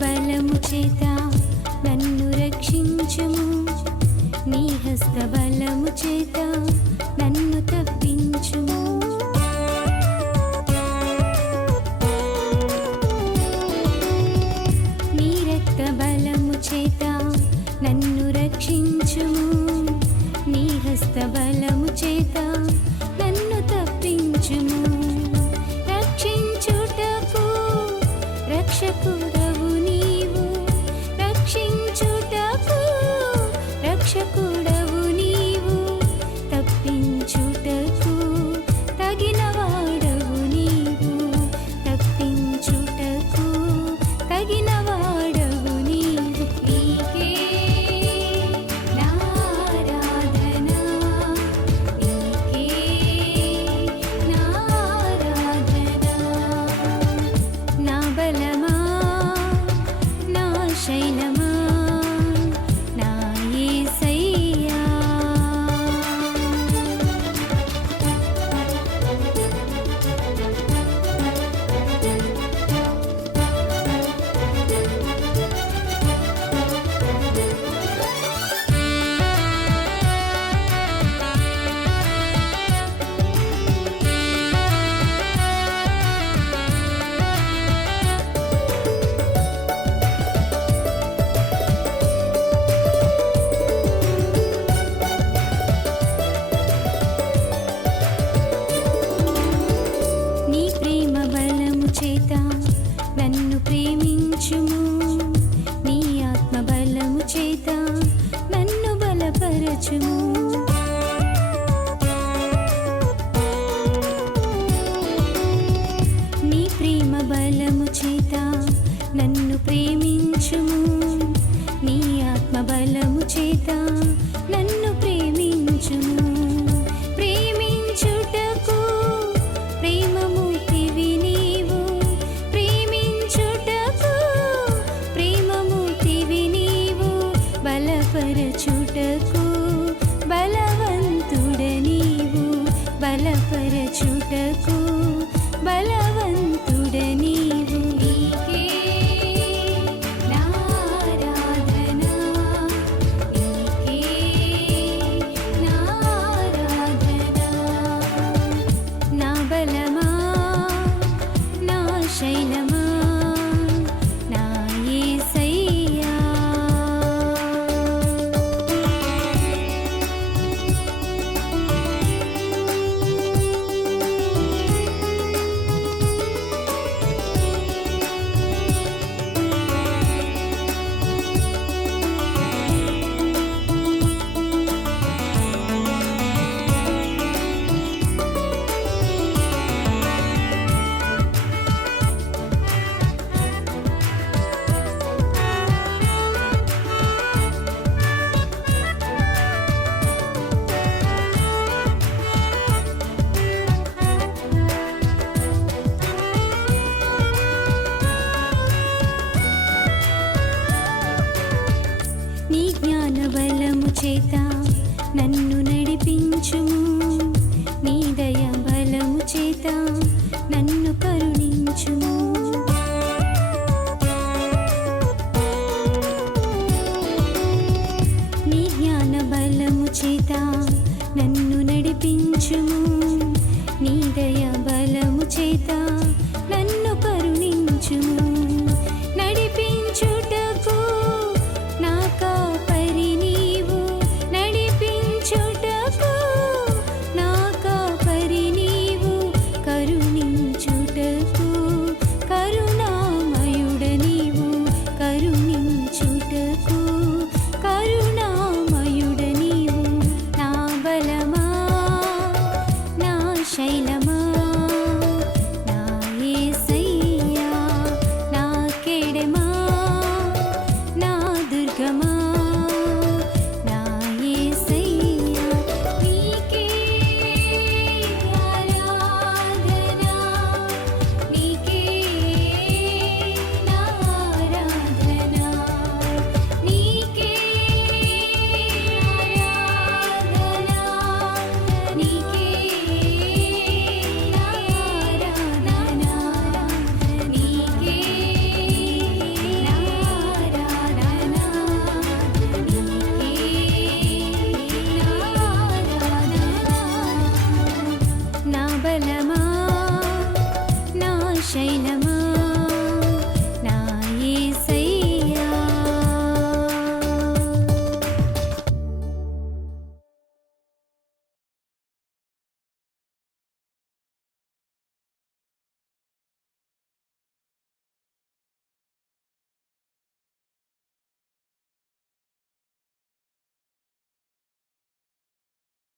బలము చేత నన్ను రక్షించుము, నీ హస్త బలము చేత నన్ను తప్పించుము. నీ రక్త బలము చేత నన్ను రక్షించుము, నీ హస్త బలము చేత నన్ను తప్పించుము. రక్షించుటకు రక్షకుడవు నీవు, రక్షించుటకు రక్షకుడవు నీవు, తప్పించుటకు తగిన వాడవు నీవు, తప్పించుటకు తగిన వాడవు నీవు. నీకే నా ఆరాధన, నీకే నా ఆరాధన. నా బలమా, నా శైలమా, నా యేసయ్యా. నీ ప్రేమ బలము చేత నన్ను ప్రేమించుము, నీ ఆత్మ బలము చేత నన్ను బలపరచుము. నీ ప్రేమ బలము చేత నన్ను ప్రేమించుము, నీ ఆత్మ బలము చేత నన్ను ప్రేమించుము. ప్రేమించుటకు ప్రేమమూర్తివి నీవు, ప్రేమించుటకు ప్రేమమూర్తివి నీవు, బలపరచుటకు బలవంతుడ నీవు, బలపరచుటకు బలవంతుడ నీవు. నీకే నా ఆరాధన, నీకే నా ఆరాధన. నా బలమా, నా శైలమా, నా యేసయ్యా. నీ జ్ఞాన బలము చేత